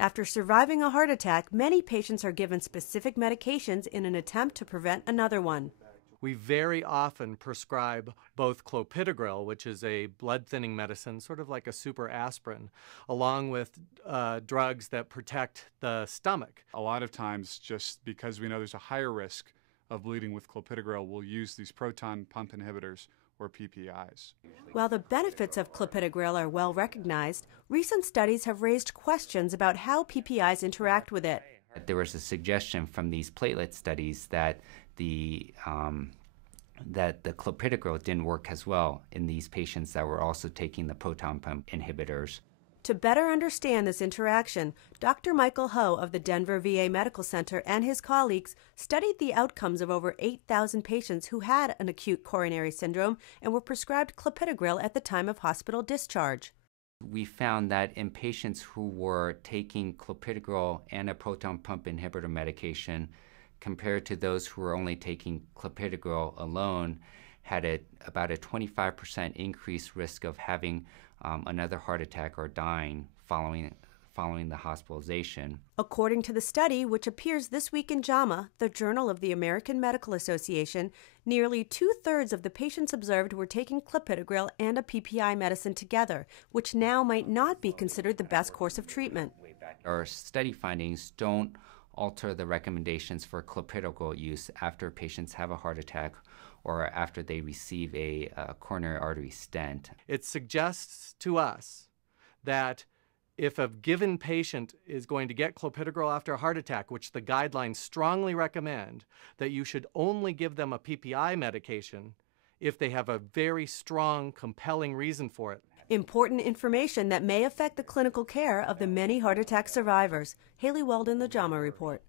After surviving a heart attack, many patients are given specific medications in an attempt to prevent another one. We very often prescribe both clopidogrel, which is a blood-thinning medicine, sort of like a super aspirin, along with drugs that protect the stomach. A lot of times, just because we know there's a higher risk of bleeding with clopidogrel, we'll use these proton pump inhibitors, or PPIs. While the benefits of clopidogrel are well recognized, recent studies have raised questions about how PPIs interact with it. There was a suggestion from these platelet studies that the clopidogrel didn't work as well in these patients that were also taking the proton pump inhibitors. To better understand this interaction, Dr. Michael Ho of the Denver VA Medical Center and his colleagues studied the outcomes of over 8,000 patients who had an acute coronary syndrome and were prescribed clopidogrel at the time of hospital discharge. We found that in patients who were taking clopidogrel and a proton pump inhibitor medication, compared to those who were only taking clopidogrel alone, had about a 25% increased risk of having another heart attack or dying following the hospitalization. According to the study, which appears this week in JAMA, the Journal of the American Medical Association, nearly 2/3 of the patients observed were taking clopidogrel and a PPI medicine together, which now might not be considered the best course of treatment. Our study findings don't alter the recommendations for clopidogrel use after patients have a heart attack or after they receive a coronary artery stent. It suggests to us that if a given patient is going to get clopidogrel after a heart attack, which the guidelines strongly recommend, that you should only give them a PPI medication if they have a very strong, compelling reason for it. Important information that may affect the clinical care of the many heart attack survivors. Haley Weldon, The JAMA Report.